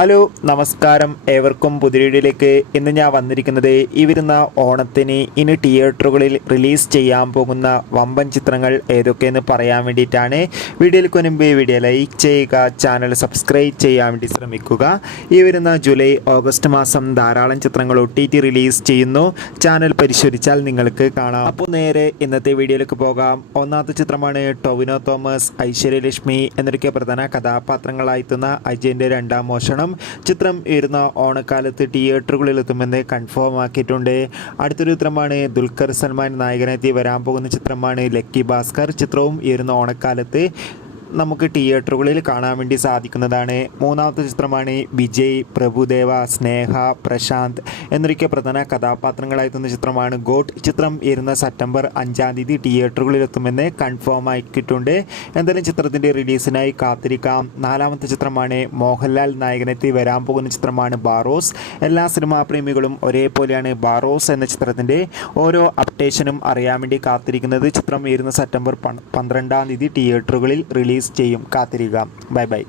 Hello നമസ്കാരം, ഏവർക്കും പുതിയ വീഡിയോയിലേക്ക്. ഇന്ന് ഞാൻ വന്നിരിക്കുന്നത് ഈ വരുന്ന ഓണത്തിന് ഇനി തിയേറ്ററുകളിൽ റിലീസ് ചെയ്യാൻ പോകുന്ന വമ്പൻ ചിത്രങ്ങൾ ഏതൊക്കെയെന്ന് പറയാൻ വേണ്ടിയിട്ടാണ്. വീഡിയോയിലേക്ക് മുൻപ് വീഡിയോ ലൈക്ക് ചെയ്യുക, ചാനൽ സബ്സ്ക്രൈബ് ചെയ്യാൻ വേണ്ടി ശ്രമിക്കുക. ഈ വരുന്ന ജൂലൈ ഓഗസ്റ്റ് മാസം ധാരാളം ചിത്രങ്ങൾ OTT റിലീസ് ചെയ്യുന്നു. ചാനൽ പരിശോധിച്ചാൽ നിങ്ങൾക്ക് കാണാം. അപ്പോൾ നേരെ ഇന്നത്തെ വീഡിയോയിലേക്ക് പോകാം. ഒന്നാമത്തെ ചിത്രമാണ് ടൊവിനോ തോമസ്, ഐശ്വര്യലക്ഷ്മി എന്നൊക്കെ പ്രധാന കഥാപാത്രങ്ങളായെത്തുന്ന അജയൻ്റെ രണ്ടാം മോഷണം. ചിത്രം വരുന്ന ഓണക്കാലത്ത് തിയേറ്ററുകളിൽ എത്തുമെന്ന് കൺഫേം ആക്കിയിട്ടുണ്ട്. അടുത്തൊരു ചിത്രമാണ് ദുൽഖർ സൽമാൻ നായകനെത്തി വരാൻ പോകുന്ന ചിത്രമാണ് ലക്കി ഭാസ്കർ. ചിത്രവും വരുന്ന ഓണക്കാലത്ത് നമുക്ക് തിയേറ്ററുകളിൽ കാണാൻ വേണ്ടി സാധിക്കുന്നതാണ്. മൂന്നാമത്തെ ചിത്രമാണ് വിജയ്, പ്രഭുദേവ, സ്നേഹ, പ്രശാന്ത് എന്നൊക്കെ പ്രധാന കഥാപാത്രങ്ങളായെത്തുന്ന ചിത്രമാണ് ഗോഡ്. ചിത്രം വരുന്ന സെപ്റ്റംബർ 5-ാം തീയതി തിയേറ്ററുകളിൽ എത്തുമെന്ന് കൺഫേം ആക്കിയിട്ടുണ്ട്. എന്തായാലും ചിത്രത്തിൻ്റെ റിലീസിനായി കാത്തിരിക്കാം. നാലാമത്തെ ചിത്രമാണ് മോഹൻലാൽ നായകനെത്തി വരാൻ പോകുന്ന ചിത്രമാണ് ബാറോസ്. എല്ലാ സിനിമാ പ്രേമികളും ഒരേപോലെയാണ് ബാറോസ് എന്ന ചിത്രത്തിൻ്റെ ഓരോ അപ്ഡേഷനും അറിയാൻ വേണ്ടി കാത്തിരിക്കുന്നത്. ചിത്രം വരുന്ന സെപ്റ്റംബർ 12-ാം തീയതി തിയേറ്ററുകളിൽ റിലീസ് ചെയ്യും. കാത്തിരിക്കാം. Bye bye.